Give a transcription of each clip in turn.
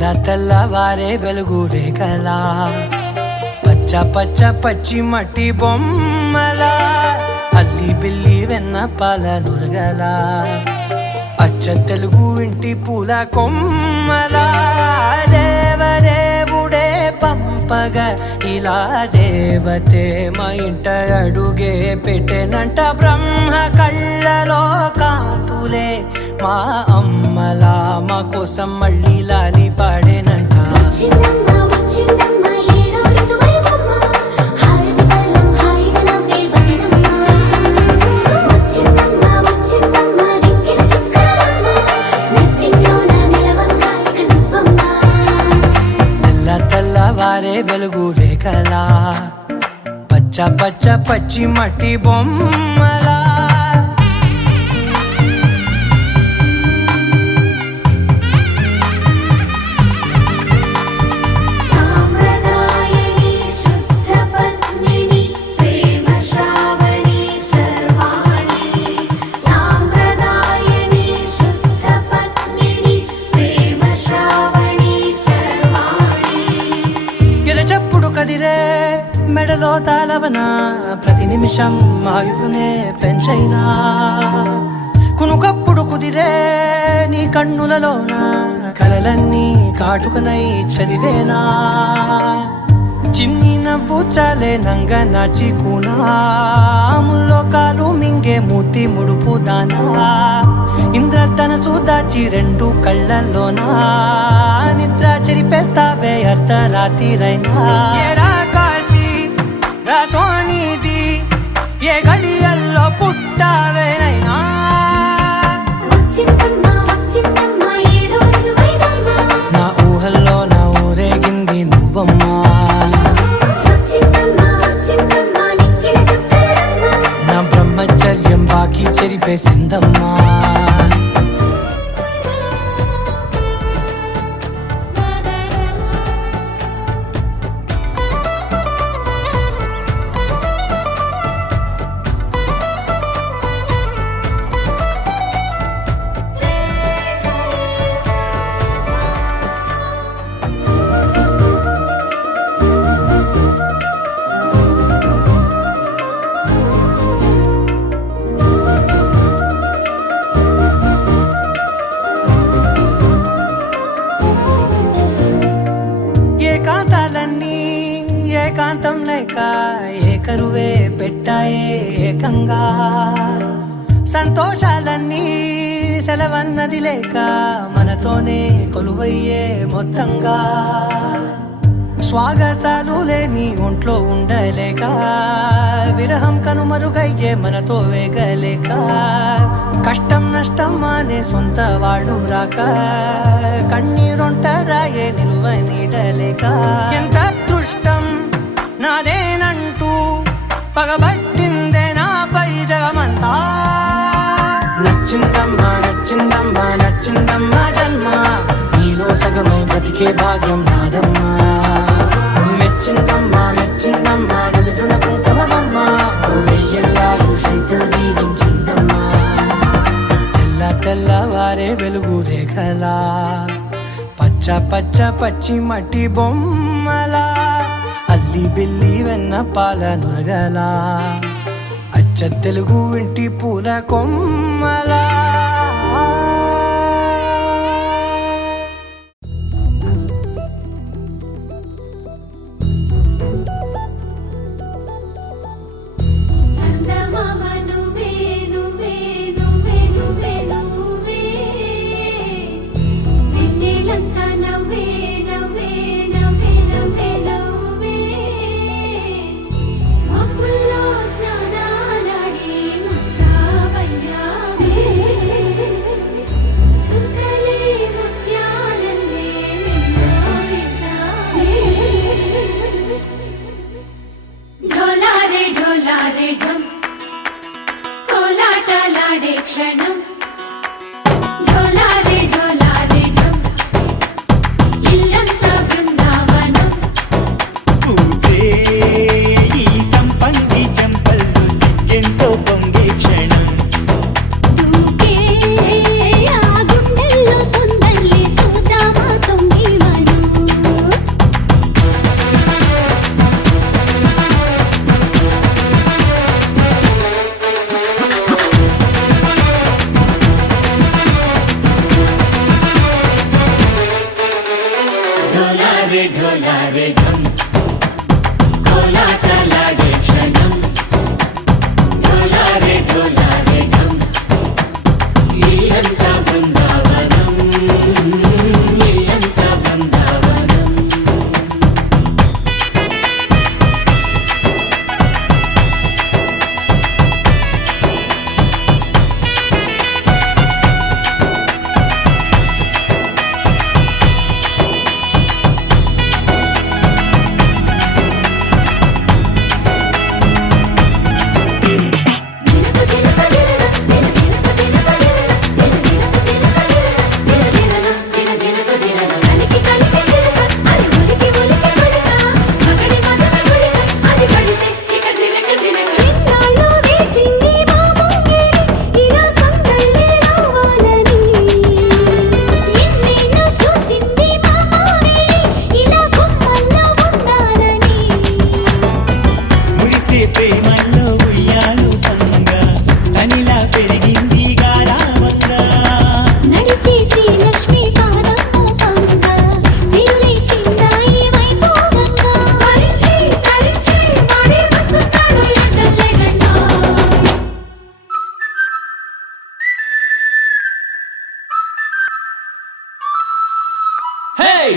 తెల్లవారే వెలుగు రేఖలా పచ్చ పచ్చ పచ్చి మట్టి బొమ్మలా అల్లి బిల్లి వెన్న పాల నురగలా అచ్చ తెలుగు ఇంటి పూల కొమ్మలా దేవదేవుడే పంపగా ఇలా దేవతే మా ఇంట అడుగే పెట్టెనంట బ్రహ్మ కళ్ళలో కాంతులే మా అమ్మలా మా కోసం మళ్ళీ లాలి పాడేనంట. తెల్లవారే వెలుగు రేఖలా పచ్చ పచ్చ పచ్చి మట్టి బొమ్మలా కదిరే మెడలో తాళవన ప్రతి నిమిషం ఆయువునే పెంచైనా కునుకప్పుడు కుదిరే నీ కన్నులలోన కలలన్నీ కాటుకనై చదివేనా చిన్ని నవ్వు చాలే నంగ నాచి కూనాముల్లో కాలు మింగే మూతి ముడుపు దానా ఇంద్రధనసు దాచి రెండు కళ్ళల్లోనా నిద్ర చెరిపేస్తావే అర్ధరాత్రిరైనా కాశీ రాసోనిది ఏ గడియల్లో పుట్టావేనైనా నా ఊహల్లో నా ఊరేగింది నువ్వమ్మా నా బ్రహ్మచర్యం బాకీ చెరిపేసిందమ్మా. ఏకాంతం లేక ఏకరువే పెట్టాయే ఏకంగా సంతోషాలన్నీ సెలవన్నది లేక మనతోనే కొలువయ్యే మొత్తంగా స్వాగతాలు లేని ఒంట్లో ఉండలేక విరహం కనుమరుగయ్యే మనతో వేగలేక కష్టం నష్టం అనే సొంత వాళ్ళు రాక కన్నీరొంటరాయే నిలువ నీడలేక ఎంత అదృష్టం నాదేనంటూ పగబట్టిందే నాపై జగమంతా నచ్చిందమ్మా నచ్చిందమ్మా నచ్చిందమ్మా జన్మ నీలో సగమై బ్రతికే భాగ్యం నాదమ్మా మెచ్చిందమ్మా మెచ్చిందమ్మా నిలుతున్న కుంకుమమ్మా వెయ్యల్లాలు శంకరు దీవించిందమ్మా. తెల్లవారే వెలుగు రేఖలా పచ్చ పచ్చ పచ్చి మట్టి బొమ్మలా అల్లి బిల్లి వెన్న పాల నురగలా అచ్చ తెలుగు ఇంటి పూల కొమ్మలా. స్నానాలాడి ముస్తాబయ్యావే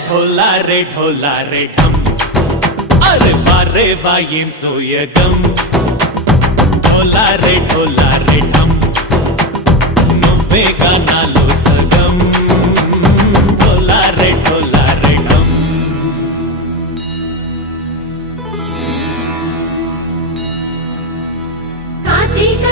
ढोला रे ढम अरे वारे वायें सोयगम ढोला रे ढम నువ్వేగా నాలో సగం ढोला रे ढम కార్తీక